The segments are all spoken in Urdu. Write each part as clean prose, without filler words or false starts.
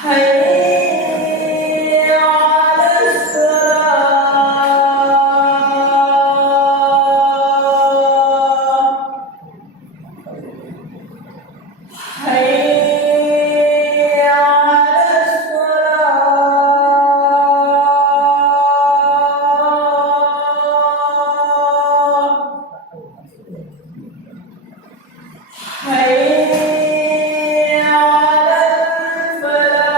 حي على الصلاة حي على الصلاة حي على الفلاح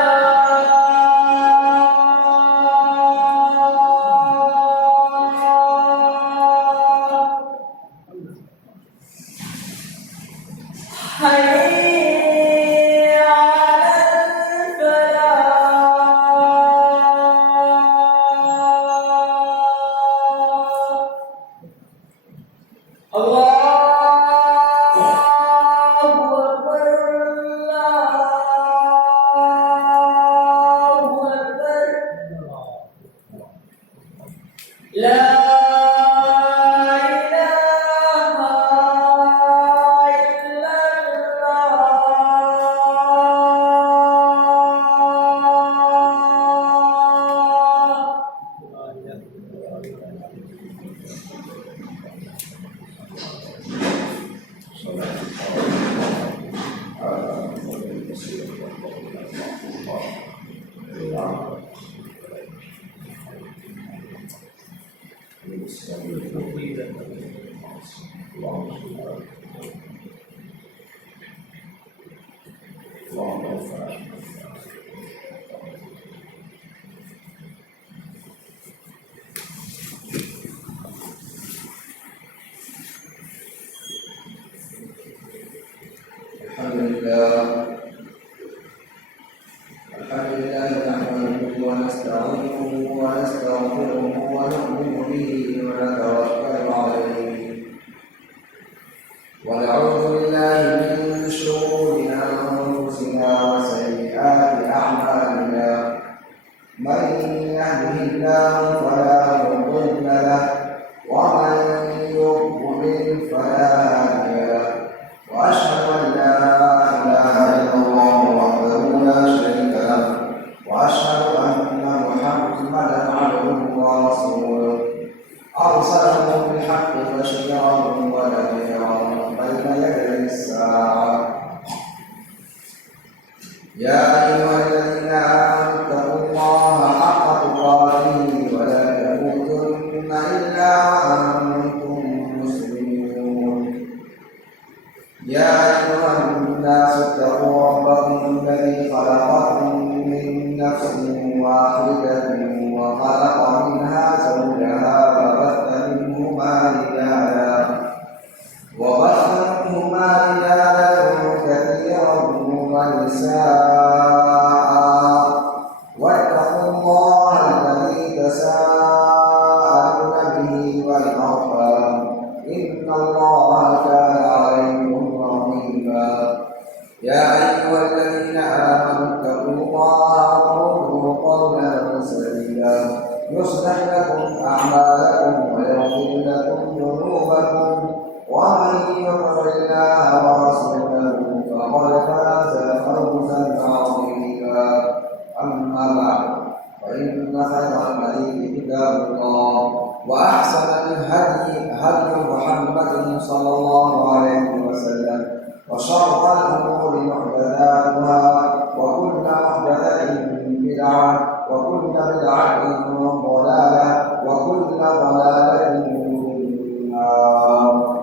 حي على الفلاح الله أكبر الله أكبر لا إله إلا الله الحمد لله نحمده ونستعينه ونستغفره ونؤمن به ونتوكل عليه ونعوذ بالله من شرور انفسنا وسيئات اعمالنا من يهده الله فلا مضل له ومن يضلل فلا هادي له واشهد ان لا اله الا الله وحده لا شريك له واشهد ان محمدا عبده ورسوله ارسله بالحق بشيرا ونذيرا بين يدي الساعه يا ايها الذين امنوا اتقوا الله حق تقاته ولا تموتن الا وانتم مسلمون يا أيها الناس اتقوا ربكم الذي خلقكم من نفس واحدة وخلق منها زوجها وبث منهما رجالا كثيرا ونساء واتقوا الله الذي تساءلون به والأرحام إن الله كان عليكم رقيبا يا أيها الذين آمنوا اتقوا الله وقولوا قولا سديدا يصلح لكم أعمالكم ويغفر لكم ذنوبكم ومن يطع الله ورسوله فقد فاز فوزا عظيما أما بعد فإن خير الحديث كتاب الله وأحسن الهدي هدي محمد صلى الله عليه وسلم وشر الأمور محدثاتها وكل محدثة بدعة وكل بدعة ضلالة وكل ضلالة في النار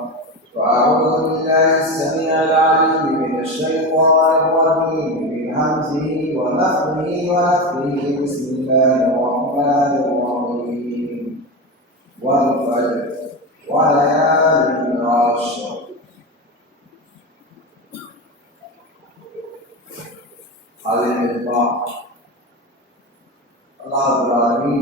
فأعوذ بالله السميع العليم من الشيطان الرجيم من همزه ونفخه ونفخه بسم الله الرحمن الرحيم والفجر وليال عشر Hal Allah Al-Alamin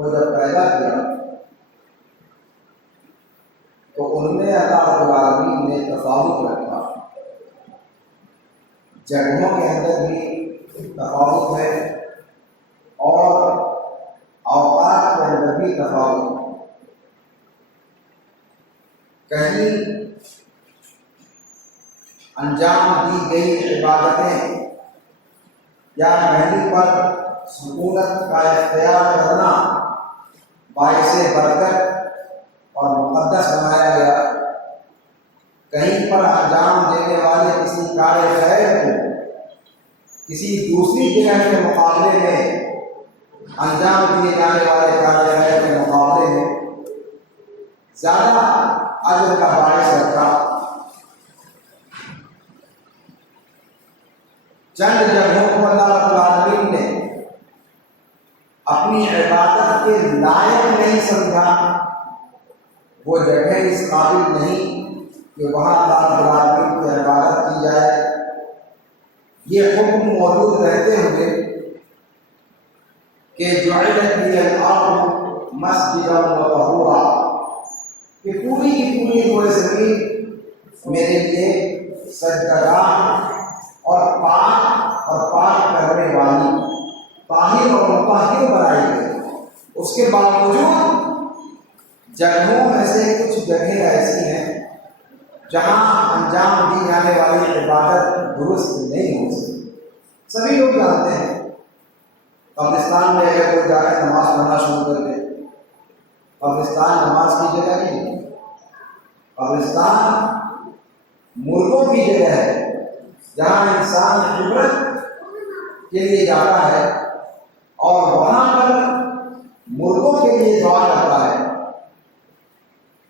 کو جب پیدا کیا تو ان میں اللہ رب العالمین نے تفاوت رکھا، جگہوں کے اندر بھی تفاوت ہے اور اوقات کے اندر بھی تفاوت ہے۔ کہیں انجام دی گئی عبادتیں یا محلی پر سکونت کا اختیار کرنا باعث برکت اور مقدس بنایا گیا، کہیں پر انجام دینے والے کسی کار خیر کو کسی دوسری جگہ کے مقابلے میں انجام دیے جانے والے کار خیر کے مقابلے میں زیادہ اجر کا باعث رکھا۔ چند جگہوں کو اللہ رب العالمین نے اپنی عبادت کے لائق نہیں سمجھا، وہ جگہ اس قابل نہیں کہ وہاں اللہ رب العالمین کی عبادت کی جائے۔ یہ حکم موجود رہتے ہوئے کہ جعلت لی الارض مسجدا وطہورا، کہ پوری کی پوری زمین میرے لیے سجدگاہ اور پاک کرنے والی، طاہر اور مطہر بنائی گئی۔ اس کے باوجود جگہوں میں سے کچھ جگہیں ایسی ہیں جہاں انجام دی جانے والی عبادت درست نہیں ہو سکتی۔ سبھی لوگ جانتے ہیں قبرستان میں اگر کوئی جا کے نماز پڑھنا شروع کر دے، قبرستان نماز کی جگہ نہیں، قبرستان مردوں کی جگہ ہے جہاں انسان عبرت کے لیے جاتا ہے اور وہاں پر مردوں کے لیے دعا کرتا ہے،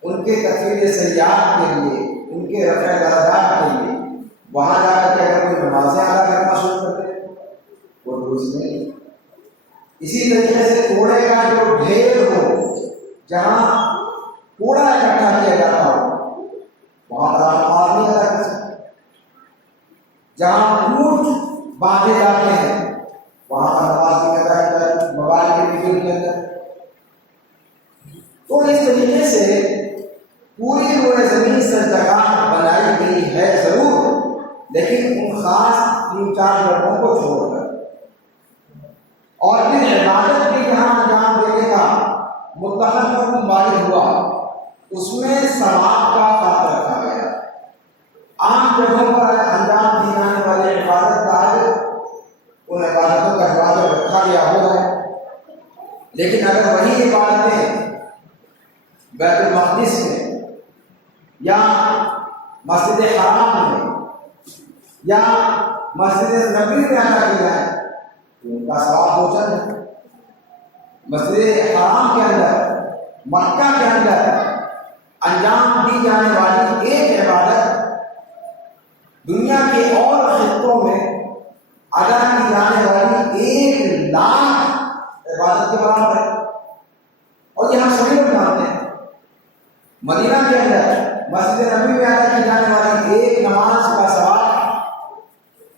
ان کے تکفیر سیاحت کے لیے، ان کے رفع درجات کے لیے۔ وہاں جا کر کے اگر کوئی نمازیں ادا کرنا شروع کر دے وہ درست نہیں۔ اسی طریقے سے کوڑے کا جو ڈھیر ہو، جہاں کوڑا اکٹھا کیا جاتا ہو، وہاں پر آپ نماز نہیں ادا کر سکتے۔ جہاں اونٹ باندھے جاتے ہیں وہاں پر نماز نہیں ادا کی جاتی، موبائل کے ویڈیو کے اندر۔ تو اس طریقے سے پوری روئے زمین سجدگاہ بنائی گئی ہے ضرور، لیکن ان خاص 3-4 جگہوں کو چھوڑ کر، اور پھر عبادت بھی جہاں انجام دینے کا متحد حکم وارد ہوا اس میں ثواب کا فرق رکھا گیا۔ عام جگہوں پر انجام دی جانے والی عبادت کا اجر ان عبادتوں کا حوالہ رکھا گیا ہو رہا ہے، لیکن اگر وہی عبادتیں بیت المقدس میں یا مسجد حرام میں یا مسجد نبوی میں ادا کی جائے تو ان کا ثواب ہو جائے۔ مسجد حرام کے اندر، مکہ کے اندر انجام دی جانے والی ایک عبادت دنیا کے اور خطوں میں ادا کی جانے والی 1,00,000 عبادت کے برابر ہے۔ اور یہ ہم سبھی لوگ جانتے ہیں، مدینہ کے اندر مسجد نبوی میں ادا کی جانے والی ایک نماز کا ثواب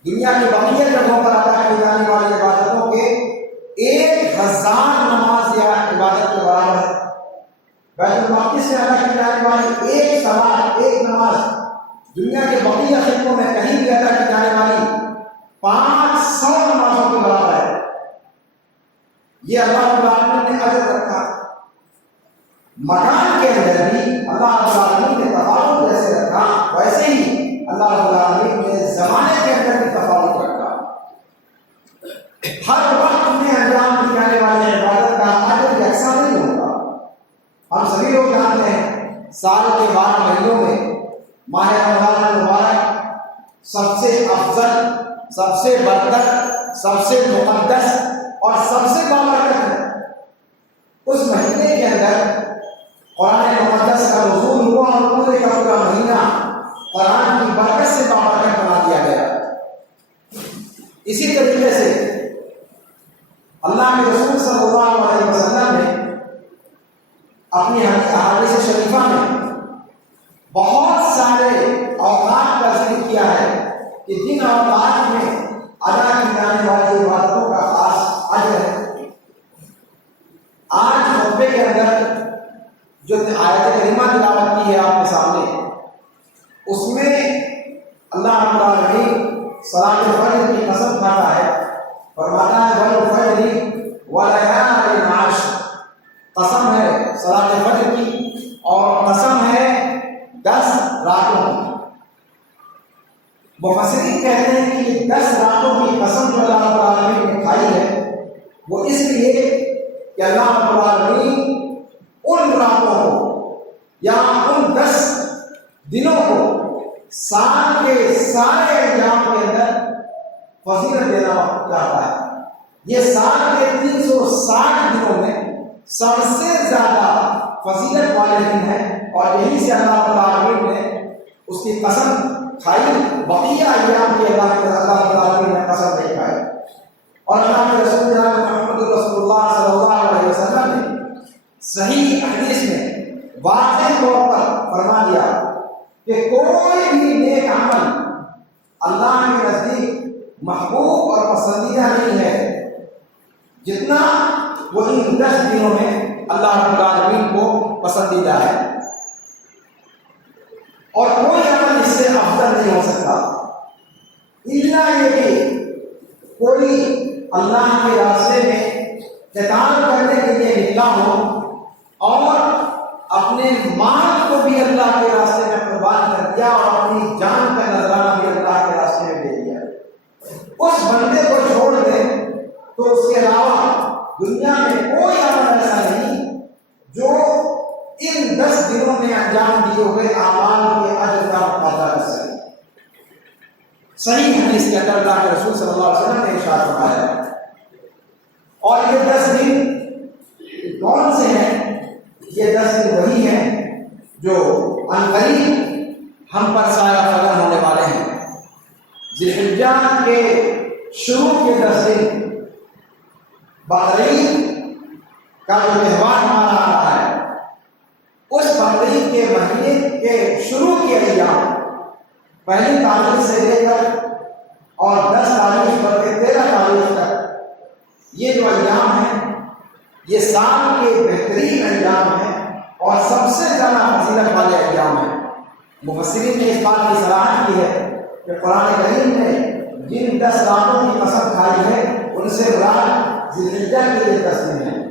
دنیا کی بقیہ جگہوں پر ادا کی جانے والی عبادتوں کے 1,000 نماز یا عبادت کے برابر ہے۔ بیت المقدس میں ادا کی جانے والی ایک صلاۃ، ایک نماز دنیا کے بقیہ خطوں میں کہیں بھی ادا کی جانے والی 500 نمازوں کے برابر ہے۔ یہ اللہ رب العالمین نے اجر رکھا۔ مکان کے اندر بھی اللہ رب العالمین نے تفاوت جیسے رکھا، ویسے ہی اللہ رب العالمین نے زمانے کے اندر بھی تفاوت رکھا۔ ہر وقت میں انجام دی جانے والی عبادت کا اجر یکساں نہیں ہوتا۔ ہم سبھی لوگ جانتے ہیں سال کے 12 مہینوں میں ماہ رمضان المبارک سب سے افضل، سب سے برتر، سب سے مقدس اور سب سے بابرکت ہے۔ اس مہینے کے اندر قرآن مقدس کا نزول ہوا اور پورے کا پورا مہینہ قرآن کی برکت سے بابرکت بنا دیا گیا۔ اسی طریقے سے اللہ کے رسول صلی اللہ علیہ وسلم نے اپنی احادیث شریفہ میں بہت سارے اوقات کا ذکر کیا ہے کہ جن اوقات میں ادا کی جانے والی عبادتوں کا خاص اجر ہے۔ آج خطبے کے اندر جو آیت کریمہ تلاوت کی ہے آپ کے سامنے، اس میں اللہ رب العالمین صلاۃ الفجر کی قسم کھاتا ہے، فرماتا ہے والفجر وليال عشر، قسم ہے صلاۃ فجر کی اور قسم ہے 10 راتوں کی۔ مفسرین کہتے ہیں کہ یہ 10 راتوں کی قسم جو اللہ رب العالمین نے کھائی ہے وہ اس لیے کہ اللہ رب العالمین ان راتوں کو یا ان 10 دنوں کو سال کے سارے ایام کے اندر فضیلت دینا چاہتا ہے۔ یہ سال کے 360 دنوں میں سب سے زیادہ فضیلت والے دن ہیں، اور یہی سے اللہ رب العالمین نے اس کی قسم کھائی۔ بقیہ ایام کی اللہ رب العالمین نے قسم نہیں کھائی۔ اور اللہ کے رسول جناب محمد رسول اللہ صلی اللہ علیہ وسلم نے صحیح حدیث میں واضح طور پر فرما دیا کہ کوئی بھی نیک عمل اللہ کے نزدیک محبوب اور پسندیدہ نہیں ہے جتنا وہ ان 10 دنوں میں اللہ رب العالمین کو پسندیدہ ہے، اور کوئی عمل اس سے افضل نہیں ہو سکتا، الا یہ کہ کوئی اللہ کے راستے میں قتال کرنے کے لیے نکلا ہو اور اپنے مال کو بھی اللہ کے راستے میں قربان کر دیا اور اپنی جان کا نذرانہ بھی اللہ کے راستے میں دے دیا۔ اس بندے کو چھوڑ دیں تو اس کے علاوہ دنیا میں کوئی عمل ایسا نہیں جو ان 10 دنوں میں انجام دیے ہوئے اعمال کے اجر کا مقابلہ کر سکے۔ صحیح حدیث کے اندر اللہ کے رسول صلی اللہ علیہ وسلم نے ارشاد فرمایا۔ اور یہ 10 دن کون سے ہیں؟ یہ 10 دن وہی ہیں جو عنقریب ہم پر سایہ فلک ہونے والے ہیں۔ ذی الحجہ کے شروع کے 10 دن بقرعید کا جو تہوار ہمارا آ رہا ہے، اس بقرعید کے مہینے کے شروع کے ایام پہلی تاریخ سے لے کر اور 10 تاریخ پر 13 تاریخ تک یہ جو ایام ہیں یہ سال کے بہترین ایام ہیں اور سب سے زیادہ فضیلت والے ایام ہیں۔ مفسرین نے اس بات کی صراحت کی ہے کہ قرآن کریم نے جن 10 راتوں کی قسم کھائی ہے ان سے مراد ذی الحجہ کے یہ 10 دن ہیں۔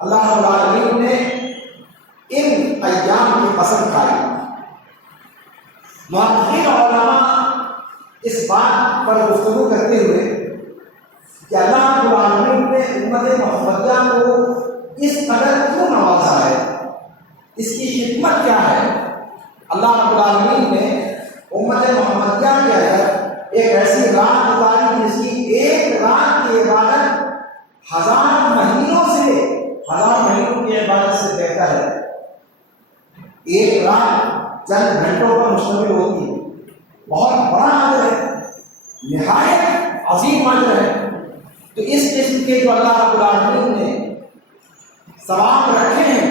اللہ رب العالمین نے ان ایام کی قسم کھائی۔ محققین علماء اس بات پر گفتگو کرتے ہوئے کہ اللہ رب العالمین نے امت محمدیہ کو اس قدر کیوں نوازا ہے، اس کی حکمت کیا ہے۔ اللہ رب العالمین نے امت محمدیہ کے اندر ایک ایسی رات اتاری جس کی ایک رات کی عبادت 1000 مہینوں کی عبادت سے بہتر ہے۔ ایک رات چند گھنٹوں پر مشتمل ہوتی ہے، بہت بڑا اجر ہے، نہایت عظیم اجر ہے۔ تو اس قسم کے جو اللہ رب العالمین نے ثواب رکھے ہیں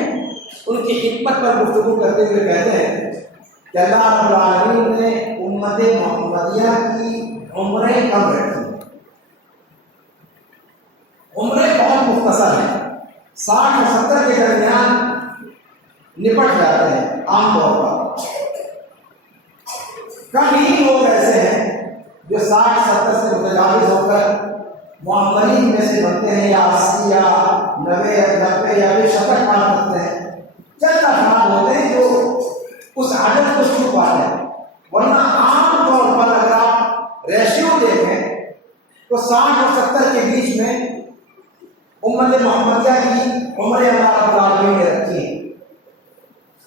ان کی حکمت پر گفتگو کرتے ہوئے کہتے ہیں کہ اللہ رب العالمین نے امت محمدیہ کی عمریں کم رکھی۔ عمریں بہت مختصر ہیں، 60 اور 70 کے درمیان نپٹ جاتے ہیں عام طور پر۔ کم ہی لوگ ایسے ہیں جو 60-70 سے متجاوز ہو کر معمرین میں سے بنتے ہیں، یا 80 یا 90 یا بھی شتک پار کرتے ہیں۔ چند افراد ہوتے ہیں جو اس عدد کو چھو پاتے ہیں، ورنہ عام طور پر اگر آپ ریشیو دیکھیں تو 60 اور 70 کے بیچ میں امت محمدیہ کی عمریں اللہ رب العالمین نے رکھی ہیں۔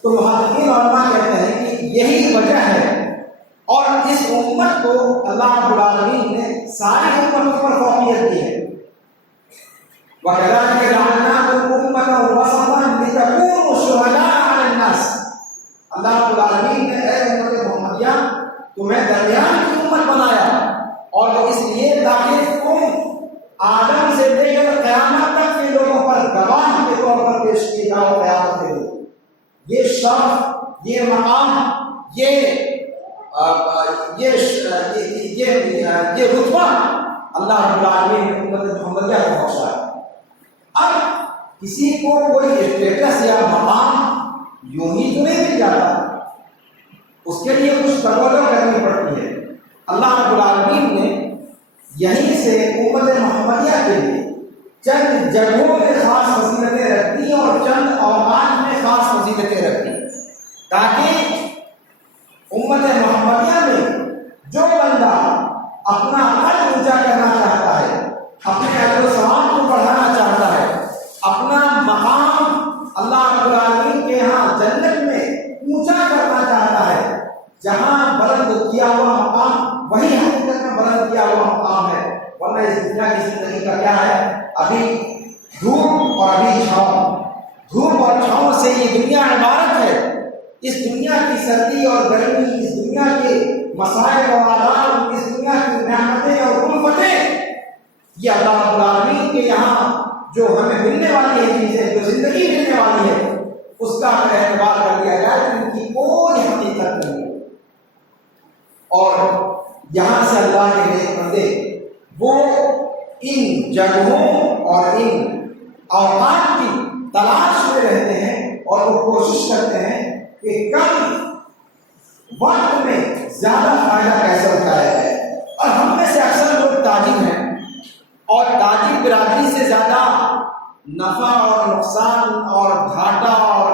تو محققین علماء کہتے ہیں کہ یہی وجہ ہے، اور اس امت کو اللہ رب العالمین نے ساری امتوں پر فوقیت دی ہے۔ وَكَذَلِكَ جَعَلْنَاكُمْ أُمَّةً وَسَطًا لِتَكُونُوا شُهَدَاءَ عَلَى النَّاسِ۔ اللہ رب العالمین نے اے امت محمدیہ تمہیں درمیان کی امت بنایا، اور اس لیے تاکہ تم آدم سے لے کر قیامت تک کے لوگوں پر گواہ کے طور پر پیش کی جاؤ قیامت کے دن۔ یہ شرف، یہ مقام، یہ رتبہ اللہ رب العالمین نے امت محمدیہ کو بخشا ہے۔ اب کسی کو کوئی اسٹیٹس یا مقام یوں ہی تو نہیں مل جاتا، اس کے لیے کچھ تقوی کرنی پڑتی ہے۔ اللہ رب العالمین نے یہیں سے امت محمدیہ کے لیے چند جگہوں میں خاص فضیلتیں رکھ دی اور چند اوقات میں خاص فضیلتیں رکھ دی، تاکہ امت محمدیہ میں جو بندہ اپنا قد اونچا کرنا چاہتا ہے، اپنے اجر و ثواب کو بڑھانا چاہتا ہے، اپنا مقام اللہ رب العالمین کے یہاں جنت میں اونچا کرنا چاہتا ہے، جہاں بلند کیا ہوا مقام وہی حقیقت میں بلند کیا ہوا مقام ہے، ورنہ اس دنیا کی زندگی کا کیا ہے؟ ابھی دھوپ اور ابھی چھاؤں، دھوپ اور چھاؤں سے یہ دنیا عبارت ہے۔ اس دنیا کی سردی اور گرمی، اس دنیا کے مسائل اور آداب، اس دنیا کی نعمتیں اور الفتیں، یہ اللہ رب العالمین کے یہاں جو ہمیں ملنے والی ہے چیزیں، جو زندگی ملنے والی ہے، اس کا اگر اعتبار کر دیا جائے تو ان کی کوئی حقیقت نہیں ہے۔ اور یہاں سے اللہ کے نیک بندے وہ ان جگہوں اور ان اوقات کی تلاش میں رہتے ہیں اور وہ کوشش کرتے ہیں کہ کم وقت میں زیادہ فائدہ کیسے اٹھایا جائے۔ اور ہم میں سے اکثر لوگ تاجر ہیں، اور تاجر برادری سے زیادہ نفع اور نقصان اور گھاٹا اور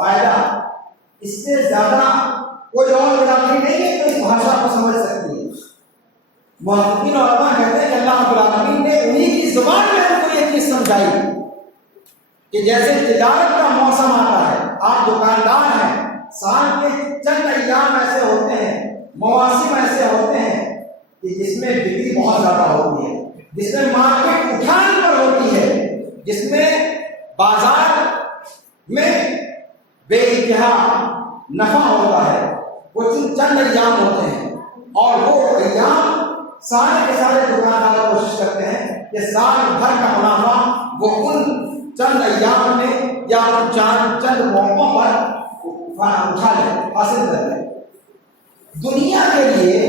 فائدہ، اس سے زیادہ کوئی اور برادری نہیں ہے جو اس بھاشا کو سمجھ سکتی ہے۔ محققین علماء کہتے ہیں کہ اللہ رب العالمین نے انہی کی زبان میں ان کو یہ چیز سمجھائی کہ جیسے تجارت کا موسم آتا ہے، آپ دکاندار ہیں، سال کے چند ایام ایسے ہوتے ہیں، مواسم ایسے ہوتے ہیں کہ جس میں بکری بہت زیادہ ہوتی ہے، جس میں مارکیٹ اٹھان پر ہوتی ہے، جس میں بازار میں بے انتہا نفع ہوتا ہے، وہ چند ایام ہوتے ہیں، اور وہ ایام سارے کے سارے دکاندار کوشش کرتے ہیں کہ سال بھر کا منافع وہ ان چند ایام میں یا چند موقعوں پر اٹھا لیں، حاصل کر لیں۔ دنیا کے لیے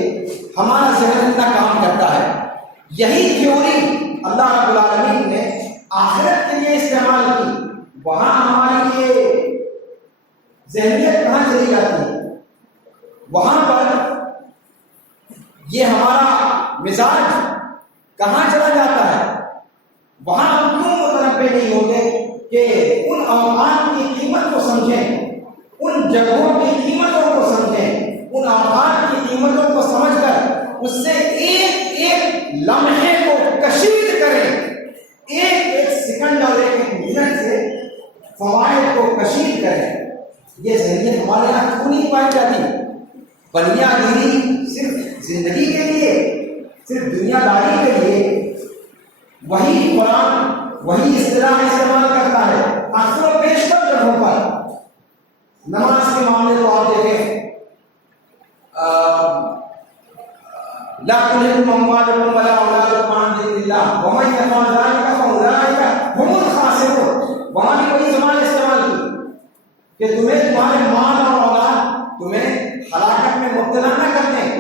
ہمارا ذہن اتنا کام کرتا ہے، یہی تھیوری اللہ رب العالمین نے آخرت کے لیے استعمال کی، وہاں ہماری یہ ذہنیت کہاں چلی جاتی ہے؟ وہاں پر یہ ہمارا مزاج کہاں چلا جاتا ہے؟ وہاں ہم کیوں متنبع نہیں ہوتے کہ ان اوقات کی قیمت کو سمجھیں، ان جگہوں کی قیمتوں کو سمجھیں، ان اوقات کی قیمتوں کو سمجھ کر اس سے ایک ایک لمحے کو کشید کریں، ایک ایک سیکنڈ اور ایک ایک منٹ سے فوائد کو کشید کریں۔ یہ ذہنیت ہمارے یہاں کیوں نہیں پائی جاتی؟ بنیادی صرف زندگی کے لیے، صرف دنیا داری کے لیے وہی قرآن وہی اصطلاح استعمال کرتا ہے اکثر و بیشتر جگہوں پر۔ نماز کے معاملے کو آپ دیکھیں، لا تلهكم اموالكم ولا اولادكم عن ذكر الله ومن يفعل ذلك فاولئك هم الخاسرون۔ وہاں بھی وہی زبان استعمال کی کہ تمہارے مال اور اولاد تمہیں ہلاکت میں مبتلا نہ کر دیں،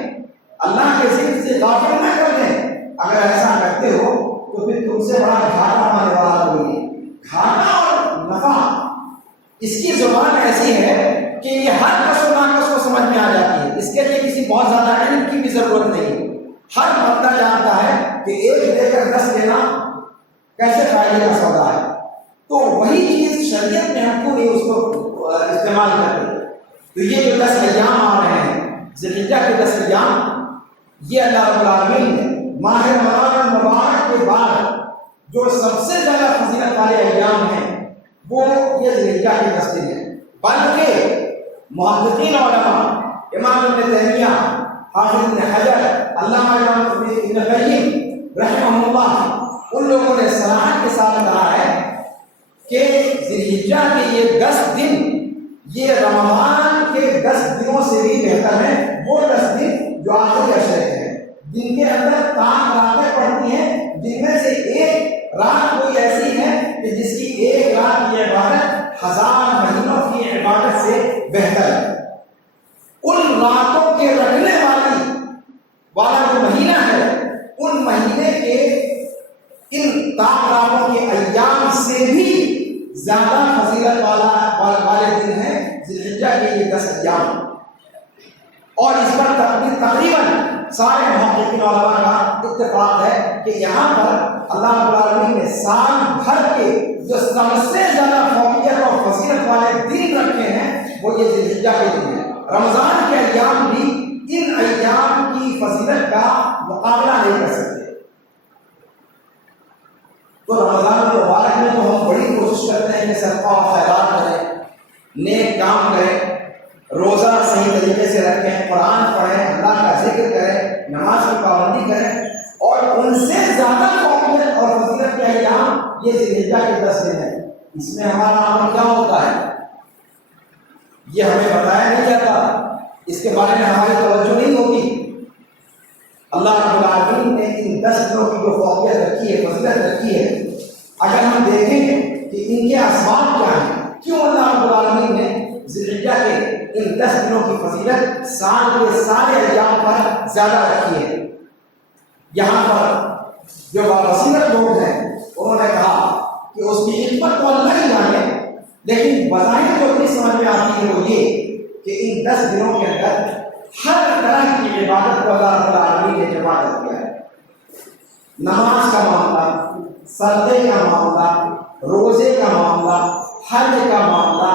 اللہ کے ذکر سے غافل نہ کر دیں۔ اگر ایسا کرتے ہو تو پھر تم سے بڑا گھاٹا ہونے والا کوئی نہیں۔ گھاٹا اور نفع اس کی زبان ایسی ہے کہ یہ ہر کس و ناقص کو سمجھ میں آ جاتی ہے، اس کے لیے کسی بہت زیادہ علم کی بھی ضرورت نہیں۔ ہر بندہ جانتا ہے کہ ایک لے کر 10 لینا کیسے فائدے کا سودا ہے۔ تو وہی چیز شریعت میں ہم کو نہیں اس کو استعمال کرتے۔ تو یہ جو 10 ایام آ رہے ہیں، ذوالحجہ کے 10 ایام، یہ اللہ رب العالمین نے ماہ رمضان المبارک کے بعد جو سب سے زیادہ فضیلت والے ایام ہیں وہ یہ ذوالحجہ کے 10 دن ہیں۔ بلکہ محققین علماء، امام ابن تیمیہ، حافظ ابن حجر، علامہ امام ابن قیم رحمہ اللہ، ان لوگوں نے صراحت کے ساتھ کہا ہے کہ ذوالحجہ کے یہ 10 دن یہ رمضان کے 10 دنوں سے بھی بہتر ہیں۔ وہ 10 دن جو آخری عشرے ہیں، جن کے اندر تاک راتیں پڑتی ہیں، جن میں سے ایک رات کوئی ایسی ہے کہ جس کی ایک رات کی عبادت 1000 مہینوں کی عبادت سے بہتر ہے۔ ان راتوں کے رکھنے والا جو مہینہ ہے، ان مہینے کے ان تاک راتوں کے ایام سے بھی زیادہ فضیلت والے دن ہیں ذی الحجہ کے یہ 10 ایام، اور اس پر تقریباً سارے محققین علماء کا اتفاق ہے کہ یہاں پر اللہ رب العالمین نے سال بھر کے جو سب سے زیادہ فوقیت اور فضیلت والے دن رکھے ہیں وہ یہ ذی الحجہ کے دن ہیں۔ رمضان کے ایام بھی ان ایام کی فضیلت کا مقابلہ نہیں کر سکتے۔ تو رمضان المبارک میں تو ہم بڑی کوشش کرتے ہیں کہ صدقہ و خیرات کریں، نیک کام کریں، روزہ صحیح طریقے سے رکھیں، قرآن پڑھیں، اللہ کا ذکر کریں، نماز کی پابندی کریں، اور ان سے زیادہ فوقیت اور فضیلت کے ایام یہ ذی الحجہ کے 10 دن ہیں۔ اس میں ہمارا عمل کیا ہوتا ہے یہ ہمیں بتایا نہیں جاتا، اس کے بارے میں ہماری توجہ نہیں ہوتی۔ اللہ رب العالمین نے ان 10 دنوں کی جو فوقیت رکھی ہے، فضیلت رکھی ہے، اگر ہم دیکھیں کہ ان کے اسباب کیا ہیں، کیوں اللہ رب العالمین نے ذی الحجہ کے ان 10 دنوں کی فضیلت سال کے سارے ایام پر زیادہ رکھی ہے۔ یہاں پر جو بابصیرت لوگ ہیں انہوں نے کہا کہ اس کی حکمت تو اللہ ہی جانے، لیکن بظاہر جو اتنی سمجھ میں آتی ہے وہ یہ کہ ان 10 دنوں کے اندر ہر طرح کی عبادت کو اللہ رب العالمین نے جمع کر دیا ہے۔ نماز کا معاملہ، صدقے کا معاملہ، روزے کا معاملہ، حج کا معاملہ،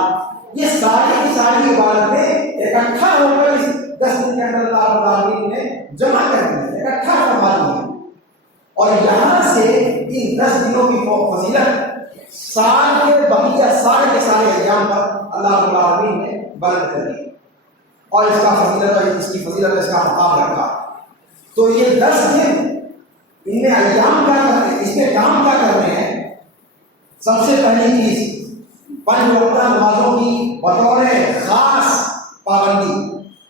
یہ ساری کی ساری عبادتیں اکٹھا ہو کر اس 10 دن کے اندر اللہ رب العالمین نے جمع کر دی ہے، اکٹھا فرما دی ہے۔ اور یہاں سے ان 10 دنوں کی فضیلت سال کے بقیہ سارے کے سارے ایام پر اللہ رب العالمین نے بلند کر دی، اور اس کا فضیلت اور اس کی فضیلت اس کا مقام رکھا۔ تو یہ 10 دن ان میں ایام کیا کرتے ہیں، اس میں کام کیا کرتے ہیں؟ سب سے پہلی چیز 5 وقتہ نمازوں کی بطور خاص پابندی،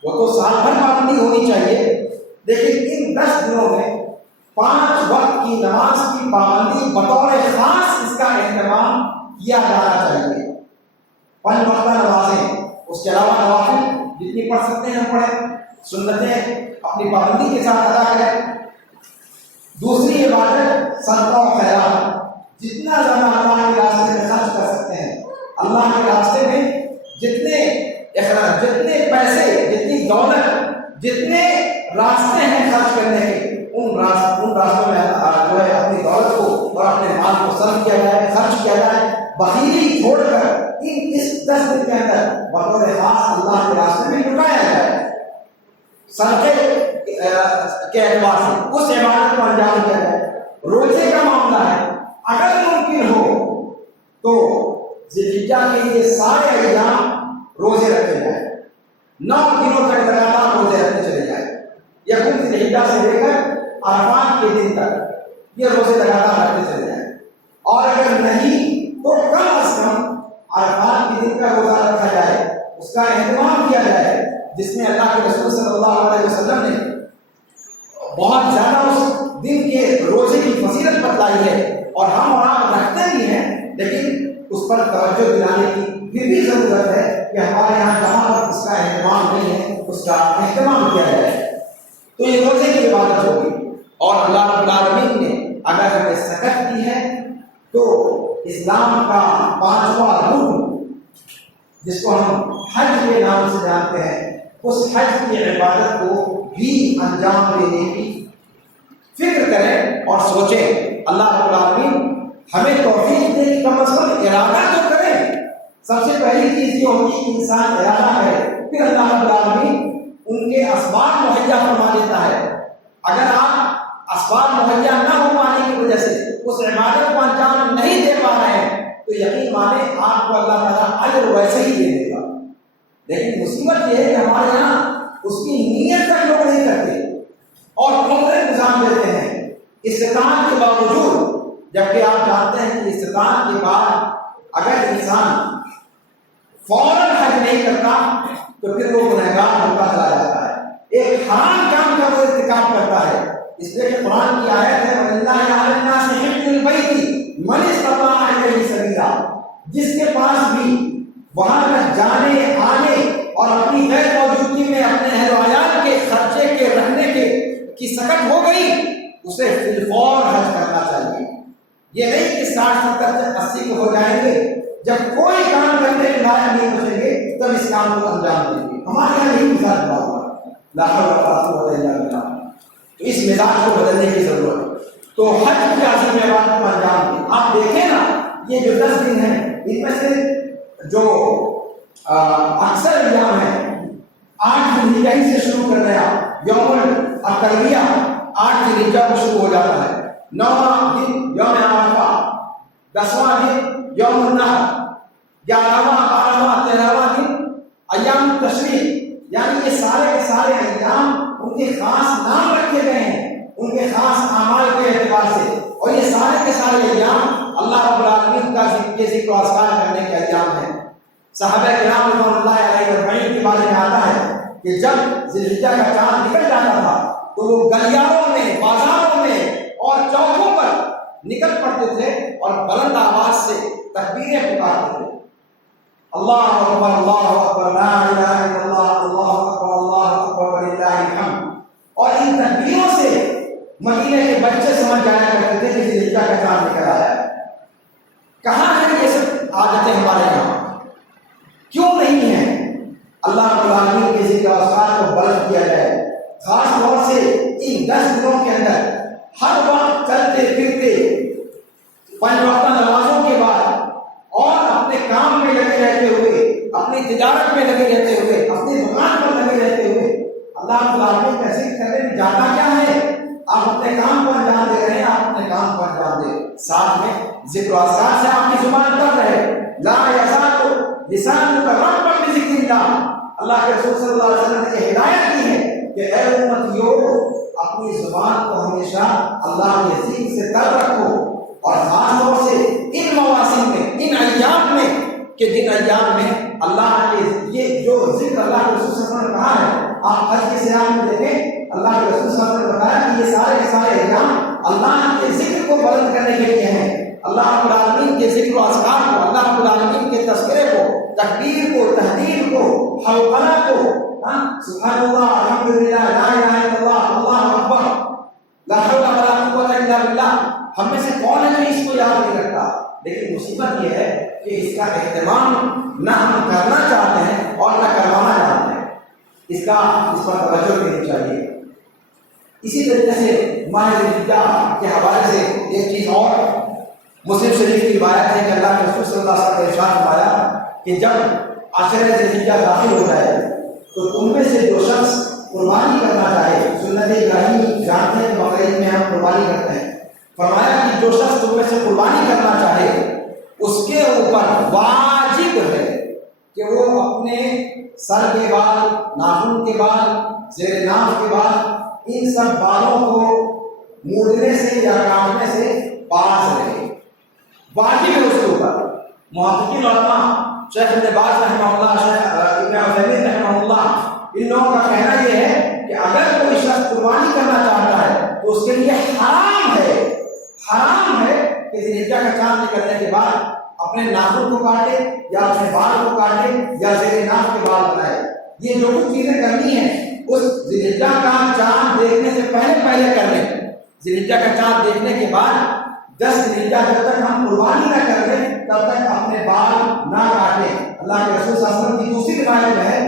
وہ تو سال بھر پابندی ہونی چاہیے، لیکن ان 10 دنوں میں 5 وقت کی نماز کی پابندی بطور خاص اس کا اہتمام کیا جانا چاہیے۔ 5 وقتہ نمازیں، اس کے علاوہ نوافل جتنی پڑھ سکتے ہیں پڑھیں، سنتیں اپنی پابندی کے ساتھ ادا کریں۔ دوسری عبادت صدقہ و خیرات، جتنا زیادہ اللہ کے راستے میں خرچ کر سکتے ہیں، اللہ کے راستے میں جتنے پیسے، جتنی دولت، جتنے راستے ہیں خرچ کرنے کے، ان راستوں میں جو ہے اپنی دولت کو اور اپنے مال کو صرف کیا جائے، خرچ کیا جائے، بخیلی چھوڑ کر اس 10 دن کے اندر بطور خاص اللہ کے راستے میں لٹایا جائے، صدقے کے اعتبار سے اس عبادت کو انجام دیا جائے۔ روزے کا معاملہ ہے، اگر ممکن ہو تو ذی الحجہ کے یہ سارے ایام روزے رکھے جائیں، 9 دنوں تک لگاتار روزے رکھتے چلے جائیں، یکم ذی الحجہ سے لے کر عرفات کے دن تک یہ روزے لگاتار رکھتے چلے جائیں، اور اگر نہیں تو کم از کم عرفات کے دن کا روزہ رکھا جائے، اس کا اہتمام کیا جائے، جس میں اللہ کے رسول صلی اللہ علیہ وسلم نے بہت زیادہ اس دن کے روزے کی فضیلت بتلائی ہے، اور ہم اور آپ رکھتے بھی ہیں، لیکن اس پر توجہ دلانے کی پھر بھی ضرورت ہے کہ ہمارے یہاں جہاں پر اس کا اہتمام نہیں ہے اس کا اہتمام کیا جائے۔ تو یہ روزے کی عبادت ہوگی، اور اللہ رب العالمین نے اگر ہمیں سکت کی ہے تو اسلام کا 5واں رکن جس کو ہم حج کے نام سے جانتے ہیں، اس حج کی عبادت کو بھی انجام دینے کی فکر کریں اور سوچیں۔ اللہ رب العالمین ہمیں توفیق دے کہ کم از کم ارادہ تو کریں۔ سب سے پہلی چیز یہ ہوتی ہے کہ انسان ارادہ ہے، پھر اللہ رب العالمین ان کے اسباب مہیا فرما دیتا ہے۔ اگر آپ اسباب مہیا نہ ہو پانے کی وجہ سے اس عبادت کو انجام نہیں دے پا رہے ہیں تو یقین مانے آپ کو اللہ تعالیٰ اجر ویسے ہی دے دے گا، لیکن مصیبت یہ ہے کہ ہمارے یہاں اس کی نیت تک لوگ نہیں کرتے اور عمریں نظام دیتے ہیں استطاعت کے باوجود، جبکہ آپ جانتے ہیں کہ استطاعت کے بعد اگر انسان فوراً حج نہیں کرتا تو پھر وہ گنہگار ہوتا چلا جاتا ہے، ایک حرام کام کا وہ ارتکاب کرتا ہے۔ اس لیے کہ قرآن کی آیت ہے وَلِلَّهِ عَلَى النَّاسِ حِجُّ الْبَيْتِ مَنِ اسْتَطَاعَ إِلَيْهِ سَبِيلًا، جس کے پاس بھی وہاں تک جانے آنے اور اپنی غیر موجودگی میں اپنے اہل و عیال کے خرچے کے رہنے کی سکت ہو گئی، اسے فی الفور حج کرنا چاہیے۔ یہ نہیں کہ 60 70 80 جب کوئی کام کرنے کے لائق نہیں بچیں گے تب اس کام کو انجام دیں گے. ہمارے یہاں یہی مثال ہوا ہوا ہے. لا حول ولا قوت الا باللہ. تو اس مزاج کو بدلنے کی ضرورت ہے. تو حج کی عظیم عبادت کو انجام دیں. آپ دیکھیں نا یہ جو 10 دن ہیں ان میں سے جو اکثر ایام ہیں 8 ذی الحجہ سے شروع کر رہے ہیں. یوم الترویہ 8 ذی الحجہ کو شروع ہو جاتا ہے. 9واں دن یوم عرفہ، 10واں دن یوم النحر، 11واں 12واں 13واں دن ایام التشریق. یعنی یہ سارے کے سارے ایام ان کے خاص نام رکھے گئے ہیں ان کے خاص اعمال کے اعتبار سے. اور یہ سارے کے سارے ایام اللہ رب العالمین کا ذکر و اذکار کرنے کے ایام ہیں. صحابہ کرام رضوان اللہ علیہ اجمعین کے بارے میں آتا ہے کہ جب ذی الحجہ کا چاند نکل جاتا تھا تو وہ گلیاروں میں، بازاروں میں اور چوکوں پر نکل پڑتے تھے اور بلند آواز سے تکبیریں پکارتے تھے. اللہ اکبر لا الہ الا اللہ اللہ اکبر وللہ الحمد. اور ان تکبیروں سے مدینے کے بچے سمجھ جایا کرتے تھے کہ ذی الحجہ کا چاند نکل آیا ہے. کہاں ہے یہ سب عادتیں ہمارے یہاں؟ کیوں نہیں ہیں؟ اللہ رب العالمین کے ذکر و اذکار کو بلند کیا جائے. خاص طور سے ان 10 دنوں کے اندر ہر وقت چلتے پھرتے 5 وقتہ نمازوں کے بعد اور اپنے کام میں لگے رہتے ہوئے، اپنی تجارت میں لگے رہتے ہوئے، اپنی دکان پر لگے رہتے ہوئے اللہ رب العالمین کا ذکر کرنے میں جاتا کیا ہے؟ آپ اپنے کام کو انجام دے رہے ہیں، آپ اپنے کام کو انجام دیں. ساتھ میں ذکر و اذکار سے آپ کی زبان کر رہے. لا یزال لسانک رطبا بذکر اللہ. اللہ کے رسول صلی اللہ علیہ وسلم نے یہ ہدایت کی ہے کہ اے امتیو اپنی زبان کو ہمیشہ اللہ کے ذکر سے تر رکھو. اور خاص طور سے ان مواسم میں، ان ایام میں کہ جن ایام میں اللہ کے یہ جو ذکر اللہ کے رسول صلی اللہ علیہ وسلم نے کہا ہے. آپ حج کے سیاق میں دیکھیں اللہ کے رسول صلی اللہ علیہ وسلم نے بتایا کہ یہ سارے کے سارے ایام اللہ کے ذکر کو بلند کرنے کے لیے ہیں. اللہ رب العالمین کے ذکر و اذکار کو، اللہ رب العالمین کے تذکرے کو، تکبیر کو، تحلیل کو، حوقلہ کو، سبحان اللہ، الحمدللہ، لا الہ الا اللہ، اللہ اکبر، لا حول ولا قوت الا باللہ. ہم میں سے کون ہے جو اس کو یاد نہیں رکھتا؟ لیکن مصیبت یہ ہے کہ اس کا اہتمام نہ ہم کرنا چاہتے ہیں اور نہ کروانا چاہتے ہیں. اس پر توجہ دینی چاہیے. اسی طریقے سے ماہ ذی الحجہ کے حوالے سے ایک چیز اور مسلم شریف کی روایت ہے کہ اللہ کے رسول صلی اللہ علیہ وسلم نے ارشاد فرمایا کہ جب عشرہ ذی الحجہ داخل ہو جائے تو تم میں سے جو شخص قربانی کرنا چاہے، سنت ابراہیمی جانتے ہیں بقرعید میں ہم قربانی کرتے ہیں، فرمایا کہ جو شخص تم میں سے قربانی کرنا چاہے اس کے اوپر واجب ہے کہ وہ اپنے سر کے بال، ناخن کے بال، زیر ناف کے بال، ان سب بالوں کو موڑنے سے یا کاٹنے سے باز رہے. واجب ہے اس کے اوپر. محققین علماء شیخ ابن باز رحمہ اللہ، شیخ ابن عثیمین رحمہ اللہ، ان لوگوں کا کہنا یہ ہے کہ اگر کوئی شخص قربانی کرنا چاہتا ہے تو اس کے لیے حرام ہے کہ ذی الحجہ کا چاند نکلنے کے بعد اپنے ناخن کو کاٹے یا اپنے بال کو کاٹے یا زیر ناف کے بال بنائے. یہ جو کچھ چیزیں کرنی ہیں اس ذی الحجہ کا چاند دیکھنے سے پہلے کر لیں. ذی الحجہ کا چاند دیکھنے کے بعد 10 ذی الحجہ جب تک ہم قربانی نہ کر لیں تب تک اپنے بال نہ کاٹیں. اللہ کے رسول صلی اللہ علیہ وسلم کی دوسری روایت ہے،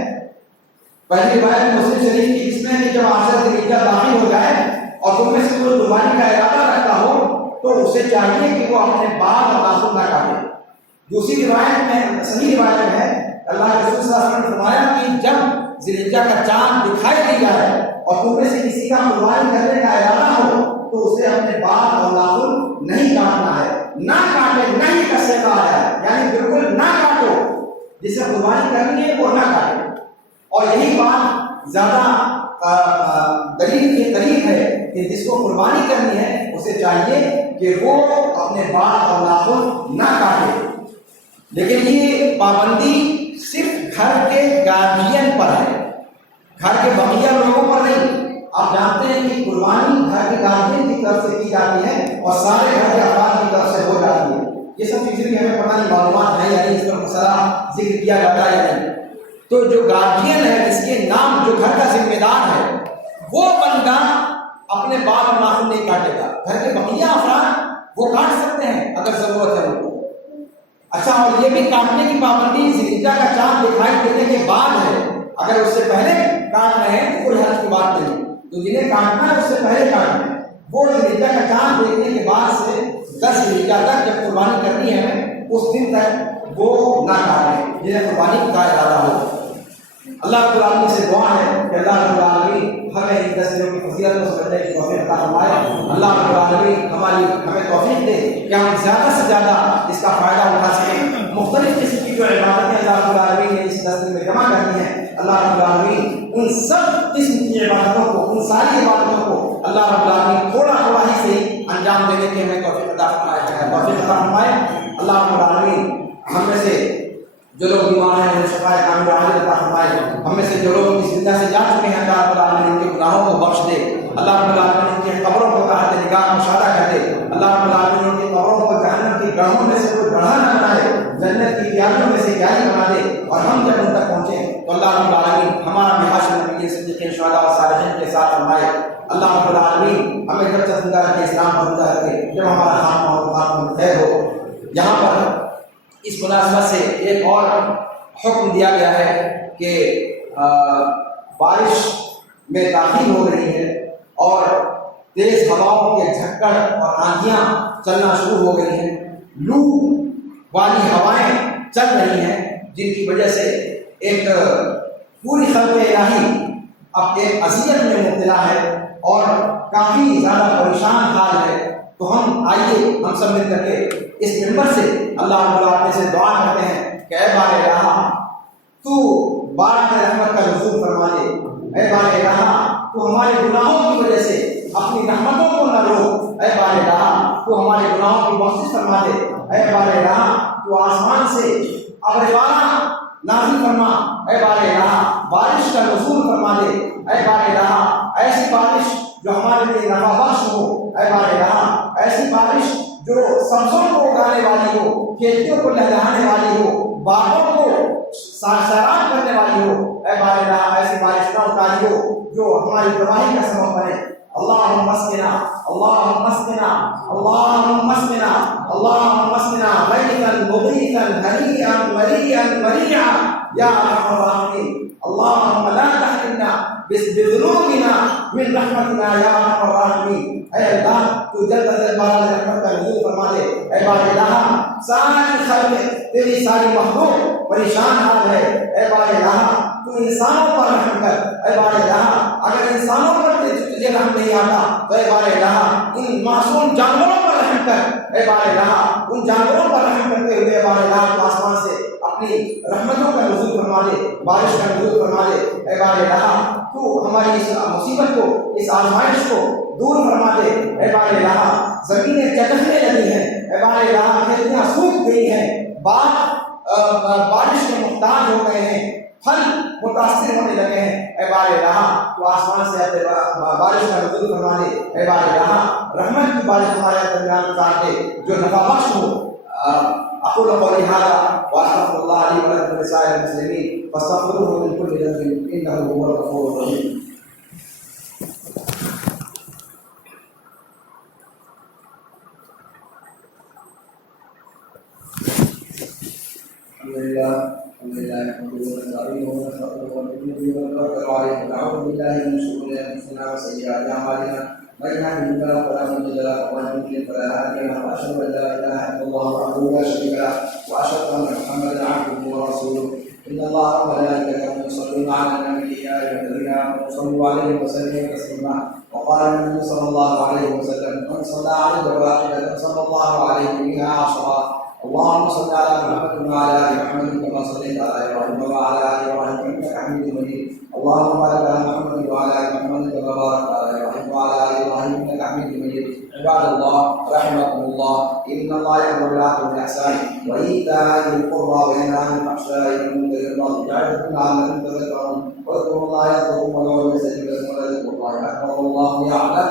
پہلی روایت مسلم شریف کی، جس میں کہ جب عشرہ ذی الحجہ داخل ہو جائے اور تم میں سے کوئی قربانی کا ارادہ رکھتا ہو تو اسے چاہیے کہ وہ اپنے بال اور ناخن نہ کاٹے. دوسری روایت میں، صحیح روایت میں ہے، اللہ کے رسول صلی اللہ علیہ وسلم نے فرمایا کہ جب ذی الحجہ کا چاند دکھائی دیا ہے اور تم میں سے کسی کا قربانی کرنے کا ارادہ ہو تو اسے اپنے بال اور ناخن نہیں کاٹنا ہے. نہ کاٹے، نہ ہی کسے کا آیا ہے، یعنی بالکل نہ کاٹو. جسے قربانی کرنی ہے وہ نہ کاٹے. اور یہی بات زیادہ دلیل کے قریب ہے کہ جس کو قربانی کرنی ہے اسے چاہیے کہ وہ اپنے بال اور ناخن نہ کاٹے. لیکن یہ پابندی صرف گھر کے گارڈین پر ہے، گھر کے بقیہ لوگوں پر نہیں. آپ جانتے ہیں کہ قربانی گھر کے گارڈین کی طرف سے کی جاتی ہے اور سارے گھر کے افراد کی طرف سے ہو جاتی ہے. یہ سب چیزیں بھی ہمیں پتہ نہیں، معلومات ہے یا نہیں، اس پر مسئلہ ذکر کیا جاتا ہے یا نہیں. تو جو گارڈین ہے، جس کے نام جو گھر کا ذمہ دار ہے، وہ بندہ اپنے بال اور ناخن نہیں کاٹے گا. گھر کے بقیہ افراد وہ کاٹ سکتے ہیں اگر ضرورت ہے ان کو. اچھا، اور یہ بھی کاٹنے کی پابندی ذوالحجہ کا چاند دکھائی دینے کے بعد ہے، اگر اس سے پہلے کاٹ رہے ہیں تو کوئی حرج کی بات نہیں، تو جنہیں کاٹنا ہے اس سے پہلے کاٹنا ہے، وہ ذوالحجہ کا چاند دیکھنے کے بعد سے 10 ذوالحجہ تک جب قربانی کرنی ہے ہمیں اس دن تک وہ نہ کاٹیں جنہیں قربانی کا ارادہ ہو۔ اللہ رب العالمین سے دعا ہے کہ اللہ رب العالمین ہمیں ان 10 دنوں کی فضیلت کو سمجھنے کی توفیق عطا فرمائے۔ اللہ رب العالمین ہمیں توفیق دے کہ ہم زیادہ سے زیادہ اس کا فائدہ اٹھا سکیں۔ مختلف قسم کی جو عبادتیں اللہ رب العالمین نے اس 10 دن میں جمع کرنی ہیں، اللہ رب العالمین ان سب قسم کی عبادتوں کو، ان ساری عبادتوں کو اللہ رب العالمین تھوڑا تھوڑا ہی سے انجام دینے کی ہمیں توفیق عطا فرمائے۔ اللہ رب العالمین ہم میں سے جو لوگ بیمار ہیں انہیں شفا کاملہ عاجل عطا فرمائے، ہم میں سے جو لوگ اس دنیا سے جا چکے ہیں اللہ رب العالمین ان کے گناہوں کو بخش دے، اللہ رب العالمین ان کی قبروں کو تحت نگاہ مشاہدہ کر دے، اللہ رب العالمین ان کی قبروں کو جہنم کی گڑھوں میں سے کوئی گڑھا نہ بنائے، جنت کی کیانوں میں سے کیانی بنا دے، اور ہم جب ان تک پہنچیں تو اللہ رب العالمین ہمارا بحاشر نبی صدیقین شہداء اور صالحین کے ساتھ فرمائے۔ اللہ رب العالمین ہمیں جب تک زندہ رکھے، اسلام پر زندہ رکھے، جب ہمارا خاتمہ ہو خاتمہ خیر ہو۔ یہاں پر اس مناسبت سے ایک اور حکم دیا گیا ہے کہ بارش میں داخل ہو رہی ہے اور تیز ہواؤں کے جھکڑ اور آندھیاں چلنا شروع ہو گئی ہیں، لو والی ہوائیں چل رہی ہیں، جن کی وجہ سے ایک پوری خلق الہی اب ایک اذیت میں مبتلا ہے اور کافی زیادہ پریشان حال ہے۔ تو آئیے ہم سب مل کر کے اس ممبر سے اللہ رب العالمین سے دعا کرتے ہیں کہ اے بار الہ تو بارہ رحمت کا نزول فرما دے، اے بار الہ تو ہمارے گناہوں کی وجہ سے اپنی رحمتوں کو نہ روک، اے بار الہ تو ہمارے گناہوں کی بخشش فرما دے، اے بار الہ تو آسمان سے ابربارہ نازل فرما، اے بار الہ بارش کا نزول فرما دے، اے بار الہ ایسی بارش جو ہمارے لیے نفع بخش ہو، اے بار الہ ایسی بارش جو سبزوں کو اگانے والی ہو، کھیتیوں کو لہلانے والی ہو، باغوں کو سیراب کرنے والی ہو، اے بار الہ ایسی بارش نہ اتاری ہو جو ہماری تباہی کا سبب بنے۔ اللہم اسقنا اللہم اسقنا اللہم اسقنا اللہم اسقنا غیثا مغیثا ہنیئا مریئا مریعا یا ارحم الراحمین۔ اللہم لا تحرمنا بذنوبنا من رحمتنا یا ارحم الراحمین۔ اے اللہ تو جلد از جلد بارہ رحمت کا نزول فرما دے، اے بار الہ ساری خلق تیری ساری مخلوق پریشان حال ہے، اے بار الہ تو انسانوں پر رحم کر، اے بار الہ اگر انسانوں پر تجھے رحم نہیں آتا تو اے بار الہ ان معصوم جانوروں پر رحم کر، اے بار الہ ان جانوروں پر رحم کرتے ہوئے اے بار الہ تو آسمان سے اپنی رحمتوں کا نزول فرما دے، بارش کا نزول فرما دے، اے بار الہ تو ہماری اس مصیبت کو، اس آزمائش کو دور فرما دے، اے بار الہ زمینیں چٹکنے لگی ہیں، اے بار الہ کھیتیاں سوکھ گئی ہیں، باغ بارش کے محتاج ہو گئے ہیں، پھل متاثر ہونے لگے ہیں، اے بار الہ تو آسمان سے بارش کا نزول فرما دے، اے بار الہ رحمت کی بارش ہمارے درمیان اتار دے جو نفع بخش ہو۔ اقول قولی ھذا واستغفر اللہ لی ولکم ولسائر المسلمین فاستغفروہ من کل ذنب انہ هو الغفور الرحیم۔ الحمدللہ نحمده ونستعینه ونستغفره ونؤمن به ونتوکل علیہ ونعوذ باللہ من شرور انفسنا وسیئات اعمالنا من يهده الله فلا مضل له ومن يضلل فلا هادي له واشهد ان لا اله الا الله وحده لا شريك له واشهد ان محمدا عبده ورسوله ان الله وملائكته يصلون على النبي يا ايها الذين امنوا صلوا عليه وسلموا تسليما وقال النبي صلى الله عليه وسلم من صلى عليه واحده صلى الله عليه بها عشرا اللهم صل على محمد وعلى ال محمد كما صليت على ابراهيم وعلى ال ابراهيم انك حميد مجيد اللهم بارك على محمد وعلى ال محمد كما باركت على ابراهيم وعلى ال ابراهيم انك حميد مجيد عباد الله رحمكم الله ان الله يامر بالعدل والاحسان وايتاء ذي القربى وينهى عن الفحشاء والمنكر والبغي يعظكم لعلكم تذكرون واذكروا الله يذكركم وادعوه يستجب لكم ولذكر الله اكبر والله يعلم